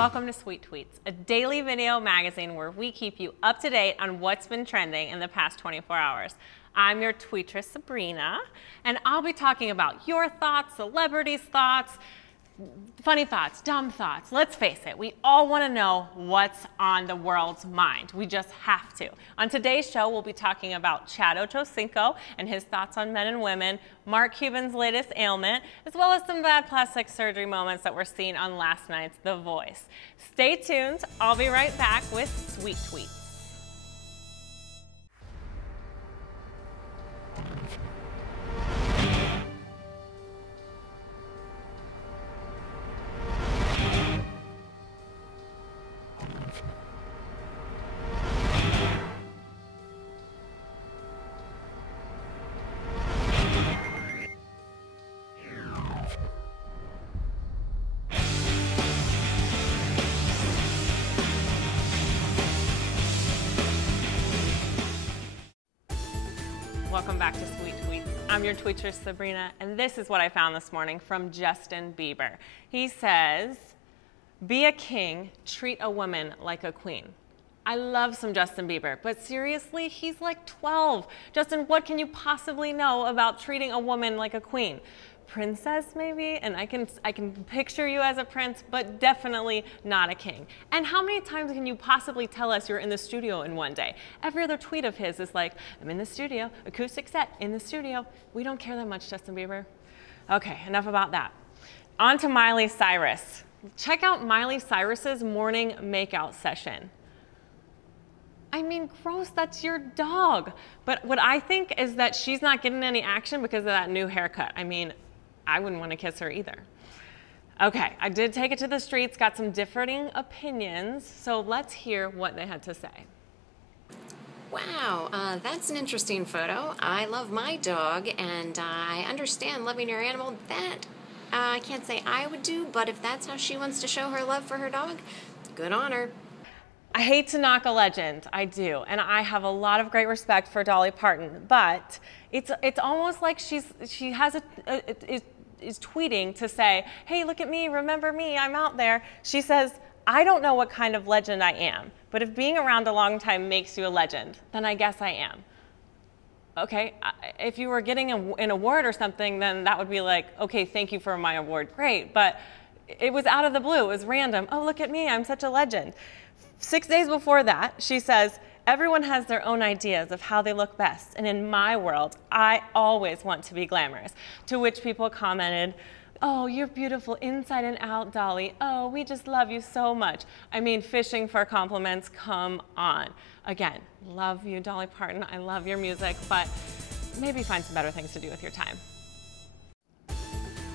Welcome to Sweet Tweets, a daily video magazine where we keep you up to date on what's been trending in the past 24 hours. I'm your tweetress, Sabrina, and I'll be talking about your thoughts, celebrities' thoughts, funny thoughts, dumb thoughts. Let's face it, we all want to know what's on the world's mind. We just have to. On today's show, we'll be talking about Chad Ochocinco and his thoughts on men and women, Mark Cuban's latest ailment, as well as some bad plastic surgery moments that were seen on last night's The Voice. Stay tuned. I'll be right back with Sweet Tweets. Welcome back to Sweet Tweets. I'm your tweetress, Sabrina, and this is what I found this morning from Justin Bieber. He says, "Be a king, treat a woman like a queen." I love some Justin Bieber, but seriously, he's like 12. Justin, what can you possibly know about treating a woman like a queen? Princess, maybe? And I can picture you as a prince, but definitely not a king. And how many times can you possibly tell us you're in the studio in one day? Every other tweet of his is like, I'm in the studio, acoustic set, in the studio. We don't care that much, Justin Bieber. Okay, enough about that. On to Miley Cyrus. Check out Miley Cyrus's morning makeout session. I mean, gross, that's your dog. But what I think is that she's not getting any action because of that new haircut. I mean, I wouldn't want to kiss her either. Okay, I did take it to the streets, got some differing opinions, so let's hear what they had to say. Wow, that's an interesting photo. I love my dog, and I understand loving your animal. That I can't say I would do, but if that's how she wants to show her love for her dog, good on her. I hate to knock a legend, I do, and I have a lot of great respect for Dolly Parton, but it's almost like she is tweeting to say, hey, look at me, remember me, I'm out there. She says, I don't know what kind of legend I am, but if being around a long time makes you a legend, then I guess I am. Okay, if you were getting an award or something, then that would be like, okay, thank you for my award, great, but it was out of the blue, it was random. Oh, look at me, I'm such a legend. 6 days before that, she says, everyone has their own ideas of how they look best, and in my world, I always want to be glamorous. To which people commented, oh, you're beautiful inside and out, Dolly. Oh, we just love you so much. I mean, fishing for compliments, come on. Again, love you, Dolly Parton. I love your music, but maybe find some better things to do with your time.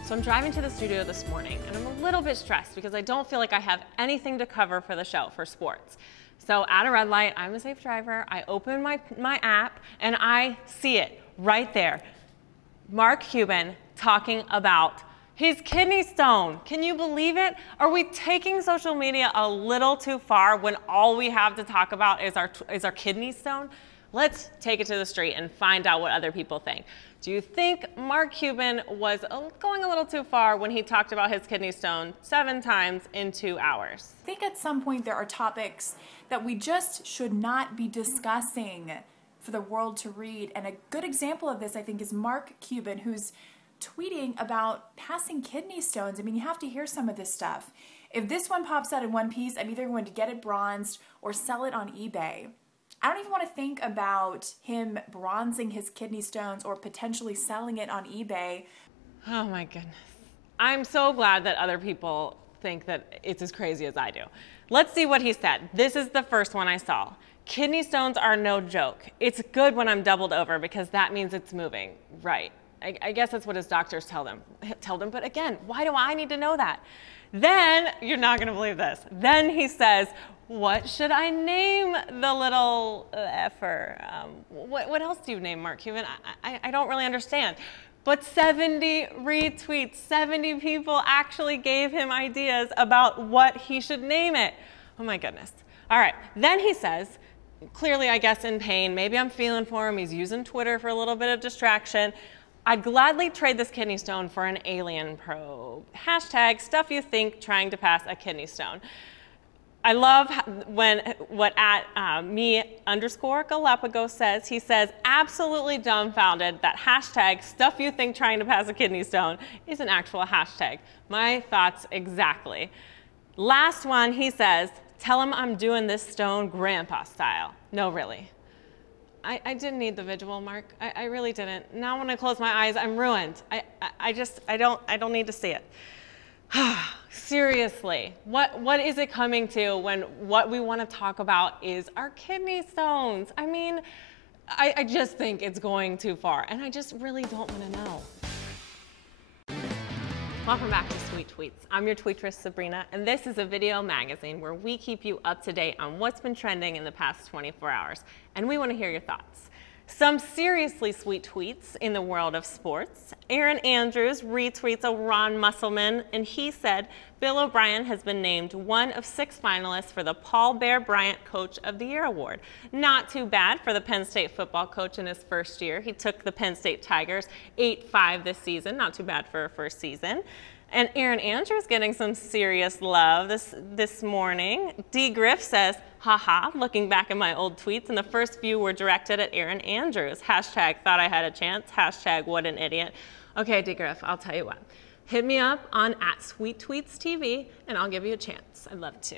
So I'm driving to the studio this morning, and I'm a little bit stressed because I don't feel like I have anything to cover for the show, for sports. So at a red light, I'm a safe driver, I open my app, and I see it right there. Mark Cuban talking about his kidney stone. Can you believe it? Are we taking social media a little too far when all we have to talk about is our kidney stone? Let's take it to the street and find out what other people think. Do you think Mark Cuban was going a little too far when he talked about his kidney stone 7 times in 2 hours? I think at some point there are topics that we just should not be discussing for the world to read. And a good example of this, I think, is Mark Cuban, who's tweeting about passing kidney stones. I mean, you have to hear some of this stuff. If this one pops out in one piece, I'm either going to get it bronzed or sell it on eBay. I don't even want to think about him bronzing his kidney stones or potentially selling it on eBay. Oh my goodness. I'm so glad that other people think that it's as crazy as I do. Let's see what he said. This is the first one I saw. Kidney stones are no joke. It's good when I'm doubled over because that means it's moving. Right. I guess that's what his doctors tell them. But again, why do I need to know that? Then, you're not going to believe this. Then he says, what should I name the little effer? What else do you name Mark Cuban? I don't really understand. But 70 retweets, 70 people actually gave him ideas about what he should name it. Oh my goodness. All right, then he says, clearly I guess in pain, maybe I'm feeling for him, he's using Twitter for a little bit of distraction. I'd gladly trade this kidney stone for an alien probe. Hashtag stuff you think trying to pass a kidney stone. I love what at me_Galapagos says. He says, absolutely dumbfounded that hashtag stuff you think trying to pass a kidney stone is an actual hashtag. My thoughts exactly. Last one, he says, tell him I'm doing this stone grandpa style. No, really. I didn't need the visual, Mark. I really didn't. Now when I close my eyes, I'm ruined. I don't need to see it. Seriously, what is it coming to when what we want to talk about is our kidney stones? I mean, I just think it's going too far, and I just really don't want to know. Welcome back to Sweet Tweets. I'm your tweetress, Sabrina, and this is a video magazine where we keep you up to date on what's been trending in the past 24 hours, and we want to hear your thoughts. Some seriously sweet tweets in the world of sports. Erin Andrews retweets a Ron Musselman, and he said, Bill O'Brien has been named one of 6 finalists for the Paul Bear Bryant Coach of the Year Award. Not too bad for the Penn State football coach in his first year. He took the Penn State Tigers 8-5 this season. Not too bad for a first season. And Erin Andrews getting some serious love this morning. D. Griff says, haha, looking back at my old tweets, and the first few were directed at Erin Andrews. Hashtag thought I had a chance. Hashtag what an idiot. Okay, D. Griff, I'll tell you what. Hit me up on @SweetTweetsTV, and I'll give you a chance. I'd love to.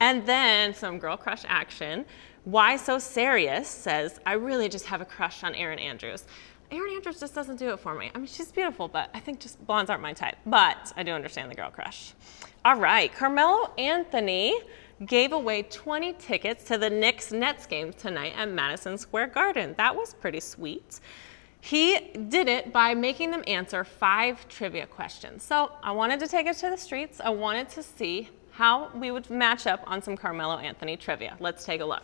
And then some girl crush action. Why So Serious says, I really just have a crush on Erin Andrews. Erin Andrews just doesn't do it for me. I mean, she's beautiful, but I think just blondes aren't my type. But I do understand the girl crush. All right, Carmelo Anthony gave away 20 tickets to the Knicks-Nets game tonight at Madison Square Garden. That was pretty sweet. He did it by making them answer 5 trivia questions. So I wanted to take it to the streets. I wanted to see how we would match up on some Carmelo Anthony trivia. Let's take a look.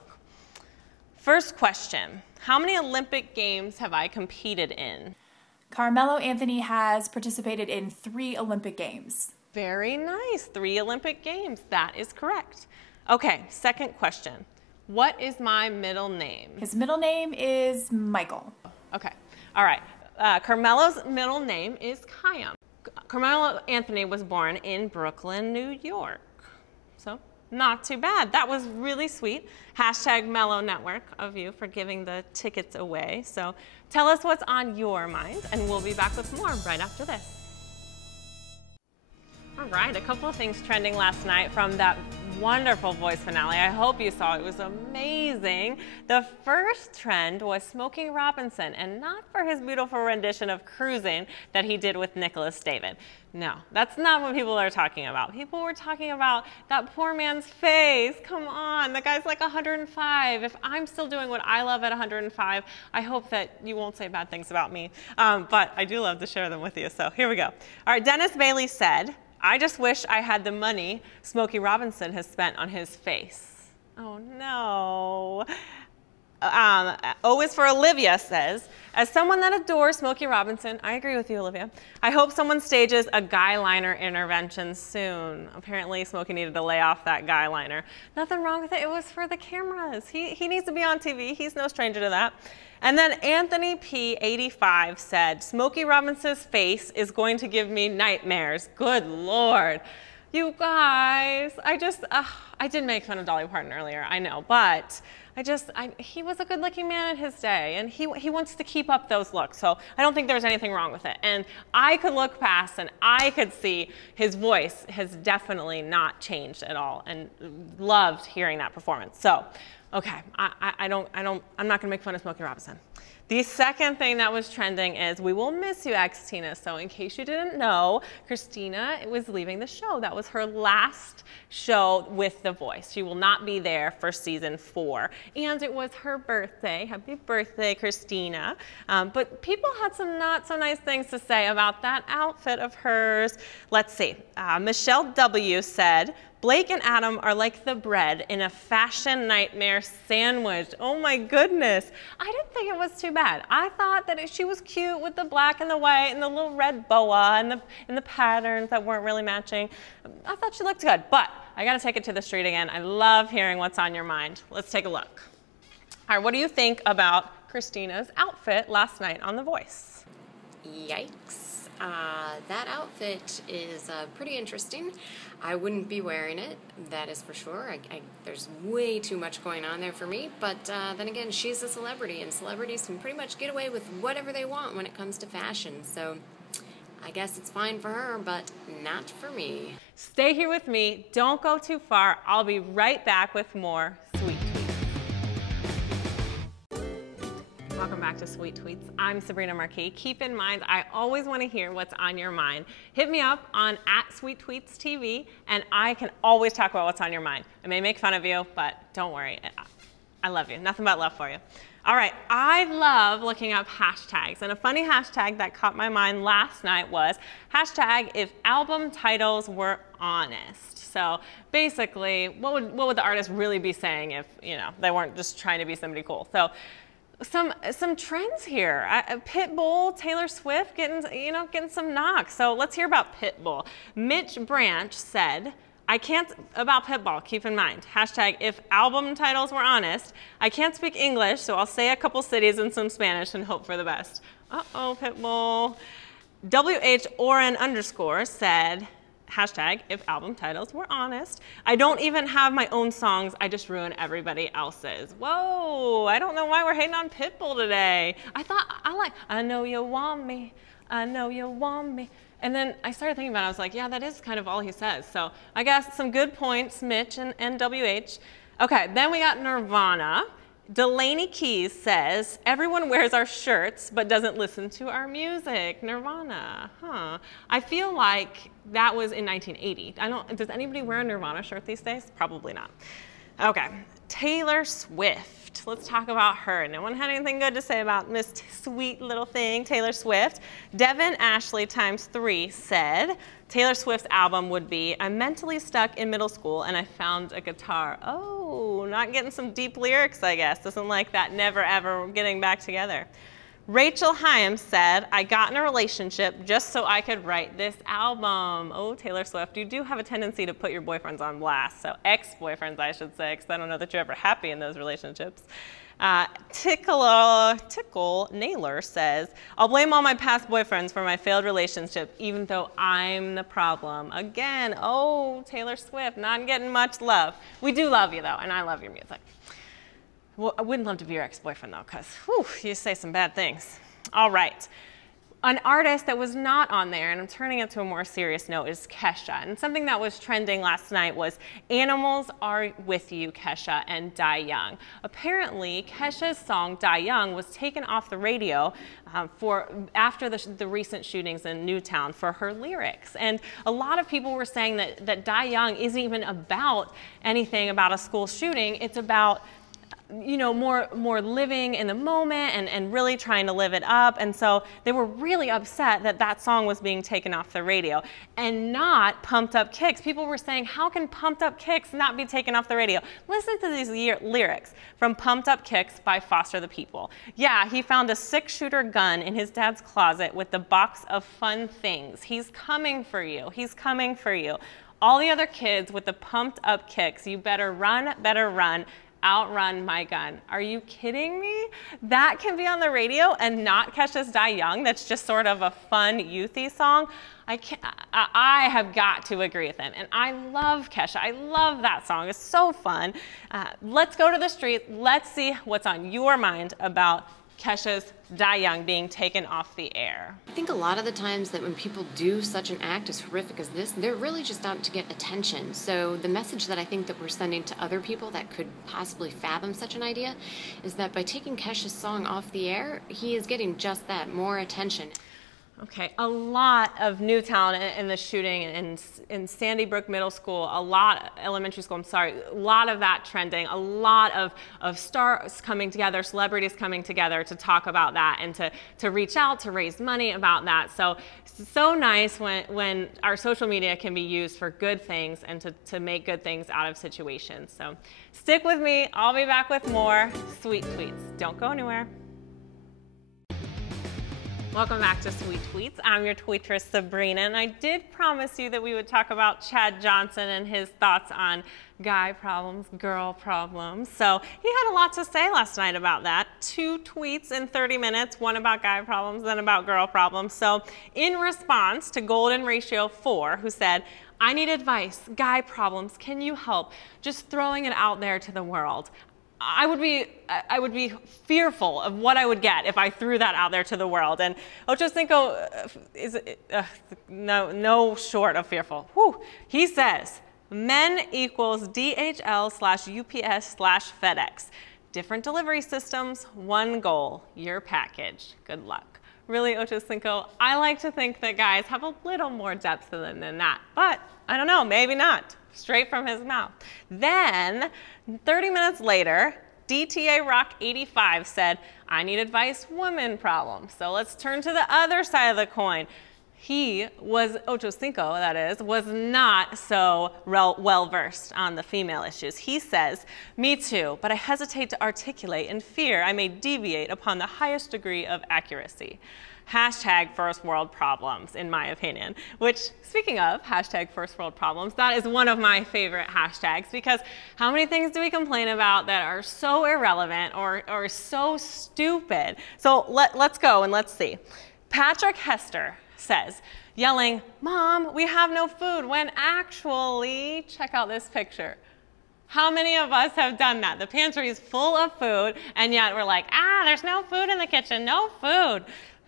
First question, how many Olympic Games have I competed in? Carmelo Anthony has participated in 3 Olympic Games. Very nice, 3 Olympic Games, that is correct. Okay, second question, what is my middle name? His middle name is Michael. Okay, all right, Carmelo's middle name is Khayyam. Carmelo Anthony was born in Brooklyn, New York. So, not too bad. That was really sweet. Hashtag Mellow Network of you for giving the tickets away. So tell us what's on your mind, and we'll be back with more right after this. All right, a couple of things trending last night from that wonderful Voice finale. I hope you saw it. It was amazing. The first trend was Smokey Robinson, and not for his beautiful rendition of Cruising that he did with Nicholas David. No, that's not what people are talking about. People were talking about that poor man's face. Come on, the guy's like 105. If I'm still doing what I love at 105, I hope that you won't say bad things about me. But I do love to share them with you, so here we go. All right, Dennis Bailey said, I just wish I had the money Smokey Robinson has spent on his face. Oh no. O is for Olivia says, as someone that adores Smokey Robinson, I agree with you, Olivia. I hope someone stages a guy liner intervention soon. Apparently, Smokey needed to lay off that guy liner. Nothing wrong with it. It was for the cameras. He needs to be on TV. He's no stranger to that. And then Anthony P. 85 said, Smokey Robinson's face is going to give me nightmares. Good Lord. You guys, I did make fun of Dolly Parton earlier, I know, but he was a good-looking man in his day, and he wants to keep up those looks, so I don't think there's anything wrong with it. And I could look past, and I could see his voice has definitely not changed at all, and loved hearing that performance. So, okay, I'm not gonna make fun of Smokey Robinson. The second thing that was trending is We Will Miss You, Ex-Tina. So in case you didn't know, Christina was leaving the show. That was her last show with The Voice. She will not be there for season 4. And it was her birthday. Happy birthday, Christina. But people had some not so nice things to say about that outfit of hers. Let's see. Michelle W. said, Blake and Adam are like the bread in a fashion nightmare sandwich. Oh my goodness. I didn't think it was too bad. I thought that she was cute with the black and the white and the little red boa and the patterns that weren't really matching. I thought she looked good, but I gotta take it to the street again. I love hearing what's on your mind. Let's take a look. All right, what do you think about Christina's outfit last night on The Voice? Yikes. That outfit is pretty interesting. I wouldn't be wearing it, that is for sure. There's way too much going on there for me, but then again, she's a celebrity, and celebrities can pretty much get away with whatever they want when it comes to fashion, so I guess it's fine for her, but not for me. Stay here with me. Don't go too far. I'll be right back with more Sweet Tweets. Welcome back to Sweet Tweets. I'm Sabrina Marquis. Keep in mind, I always want to hear what's on your mind. Hit me up on @SweetTweetsTV, and I can always talk about what's on your mind. I may make fun of you, but don't worry. I love you. Nothing but love for you. All right, I love looking up hashtags, and a funny hashtag that caught my mind last night was hashtag if album titles were honest. So basically, what would the artist really be saying if, you know, they weren't just trying to be somebody cool? So some trends here. Pitbull, Taylor Swift getting some knocks. So let's hear about Pitbull. Mitch Branch said, about Pitbull, keep in mind, hashtag if album titles were honest, I can't speak English, so I'll say a couple cities and some Spanish and hope for the best. Uh-oh, Pitbull. WH_Oren_ said, hashtag if album titles were honest, I don't even have my own songs, I just ruin everybody else's. Whoa, I don't know why we're hating on Pitbull today. I know you want me, I know you want me. And then I started thinking about it, I was like, yeah, that is kind of all he says. So I guess some good points, Mitch and WH. Okay, then we got Nirvana. Delaney Keys says, everyone wears our shirts but doesn't listen to our music. Nirvana, huh. I feel like that was in 1980. Does anybody wear a Nirvana shirt these days? Probably not. Okay, Taylor Swift. Let's talk about her. No one had anything good to say about Miss Sweet Little Thing, Taylor Swift. Devin Ashley ×3 said, Taylor Swift's album would be, I'm mentally stuck in middle school and I found a guitar. Oh, not getting some deep lyrics, I guess. Doesn't like that never ever getting back together. Rachel Hyam said, I got in a relationship just so I could write this album. Oh, Taylor Swift, you do have a tendency to put your boyfriends on blast. So ex-boyfriends, I should say, because I don't know that you're ever happy in those relationships. Tickle Naylor says, I'll blame all my past boyfriends for my failed relationship, even though I'm the problem. Again, oh, Taylor Swift, not getting much love. We do love you, though, and I love your music. Well, I wouldn't love to be your ex-boyfriend, though, because you say some bad things. All right. An artist that was not on there, and I'm turning it to a more serious note, is Kesha. And something that was trending last night was Animals Are With You, Kesha, and Die Young. Apparently, Kesha's song, Die Young, was taken off the radio after the recent shootings in Newtown for her lyrics. And a lot of people were saying that Die Young isn't even about anything about a school shooting. It's about more living in the moment and really trying to live it up. And so they were really upset that that song was being taken off the radio and not Pumped Up Kicks. People were saying, how can Pumped Up Kicks not be taken off the radio? Listen to these lyrics from Pumped Up Kicks by Foster the People. Yeah, he found a 6-shooter gun in his dad's closet with the box of fun things. He's coming for you. He's coming for you. All the other kids with the Pumped Up Kicks, you better run, outrun my gun. Are you kidding me? That can be on the radio and not Kesha's Die Young. That's just sort of a fun, youthy song. I have got to agree with him. And I love Kesha. I love that song. It's so fun. Let's go to the street. Let's see what's on your mind about Kesha's Die Young being taken off the air. I think a lot of the times that when people do such an act as horrific as this, they're really just out to get attention. So the message that I think that we're sending to other people that could possibly fathom such an idea is that by taking Kesha's song off the air, he is getting just that, more attention. Okay, a lot of Newtown and the shooting in Sandy Brook Middle School, elementary school, a lot of that trending, a lot of stars coming together, celebrities coming together to talk about that and to reach out, to raise money about that. So nice when our social media can be used for good things and to make good things out of situations. So stick with me, I'll be back with more Sweet Tweets. Don't go anywhere. Welcome back to Sweet Tweets. I'm your tweetress, Sabrina, and I did promise you that we would talk about Chad Johnson and his thoughts on guy problems, girl problems. So he had a lot to say last night about that. 2 tweets in 30 minutes, one about guy problems, then about girl problems. So in response to Golden Ratio 4, who said, I need advice, guy problems, can you help? Just throwing it out there to the world. I would be fearful of what I would get if I threw that out there to the world. And Ocho Cinco is no short of fearful. Whew. He says, men equals DHL/UPS/FedEx. Different delivery systems, one goal, your package. Good luck. Really, Ocho Cinco, I like to think that guys have a little more depth to them than that. But I don't know, maybe not. Straight from his mouth. Then, 30 minutes later, DTA Rock 85 said, I need advice, women problem. So let's turn to the other side of the coin. He was, Ocho Cinco, that is, was not so well-versed on the female issues. He says, me too, but I hesitate to articulate in fear I may deviate upon the highest degree of accuracy. Hashtag first world problems, in my opinion, which, speaking of hashtag first world problems, that is one of my favorite hashtags, because how many things do we complain about that are so irrelevant or so stupid? So let's go and let's see. Patrick Hester says, yelling, Mom, we have no food, when actually, check out this picture. How many of us have done that? The pantry is full of food, and yet we're like, there's no food in the kitchen, no food.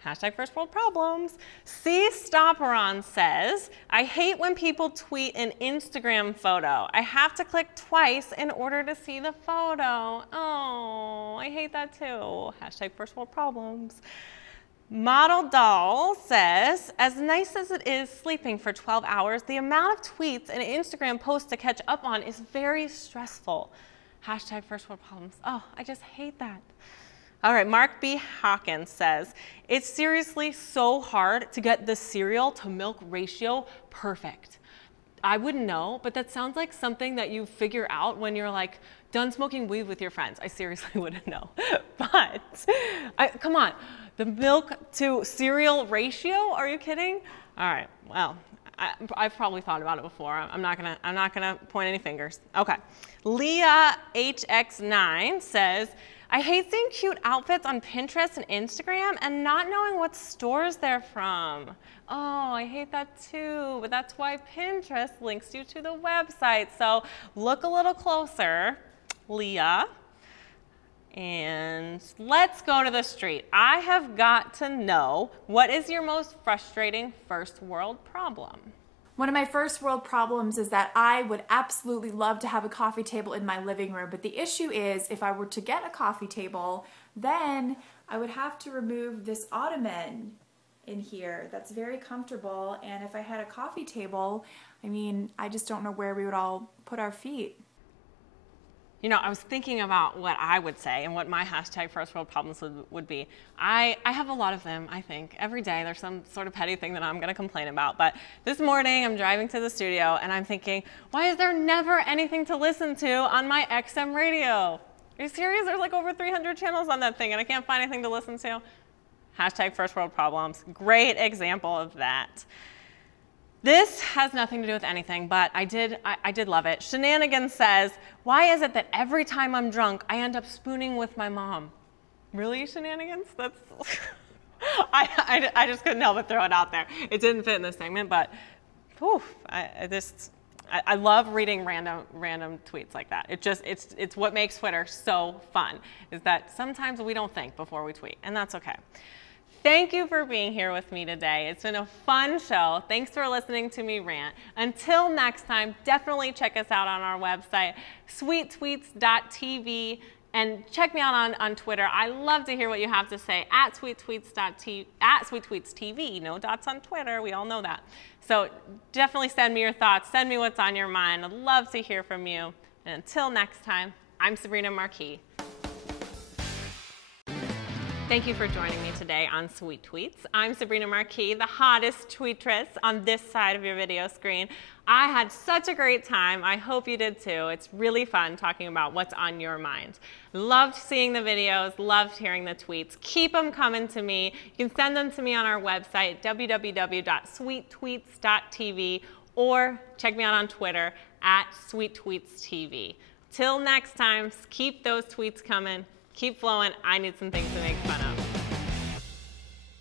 Hashtag first world problems. C. Stopperon says, I hate when people tweet an Instagram photo. I have to click twice in order to see the photo. Oh, I hate that too. Hashtag first world problems. Model Doll says, as nice as it is sleeping for 12 hours, the amount of tweets and Instagram posts to catch up on is very stressful. Hashtag first world problems. Oh, I just hate that. All right, Mark B. Hawkins says, it's seriously so hard to get the cereal to milk ratio perfect. I wouldn't know, but that sounds like something that you figure out when you're like done smoking weed with your friends. I seriously wouldn't know. But come on, the milk to cereal ratio? Are you kidding? All right, well, I've probably thought about it before. I'm not gonna point any fingers. Okay, Leah HX9 says, I hate seeing cute outfits on Pinterest and Instagram and not knowing what stores they're from. Oh, I hate that too, but that's why Pinterest links you to the website. So look a little closer, Leah. And let's go to the street. I have got to know, what is your most frustrating first world problem? One of my first world problems is that I would absolutely love to have a coffee table in my living room, but the issue is if I were to get a coffee table, then I would have to remove this ottoman in here that's very comfortable, and if I had a coffee table, I mean, I just don't know where we would all put our feet. You know, I was thinking about what I would say and what my hashtag first world problems would be. I have a lot of them, I think. Every day there's some sort of petty thing that I'm gonna complain about. But this morning I'm driving to the studio and I'm thinking, why is there never anything to listen to on my XM radio? Are you serious? There's like over 300 channels on that thing and I can't find anything to listen to. Hashtag first world problems. Great example of that. This has nothing to do with anything, but I did love it. Shenanigans says, why is it that every time I'm drunk, I end up spooning with my mom? Really, Shenanigans? That's, I just couldn't help but throw it out there. It didn't fit in this segment, but whew, I love reading random tweets like that. It's what makes Twitter so fun, is that sometimes we don't think before we tweet, and that's okay. Thank you for being here with me today. It's been a fun show. Thanks for listening to me rant. Until next time, definitely check us out on our website, sweettweets.tv, and check me out on Twitter. I love to hear what you have to say at sweettweets.tv. No dots on Twitter. We all know that. So definitely send me your thoughts. Send me what's on your mind. I'd love to hear from you. And until next time, I'm Sabrina Marquis. Thank you for joining me today on Sweet Tweets. I'm Sabrina Marquis, the hottest tweetress on this side of your video screen. I had such a great time. I hope you did too. It's really fun talking about what's on your mind. Loved seeing the videos, loved hearing the tweets. Keep them coming to me. You can send them to me on our website, www.sweettweets.tv, or check me out on Twitter @SweetTweetsTV. Till next time, keep those tweets coming. Keep flowing. I need some things to make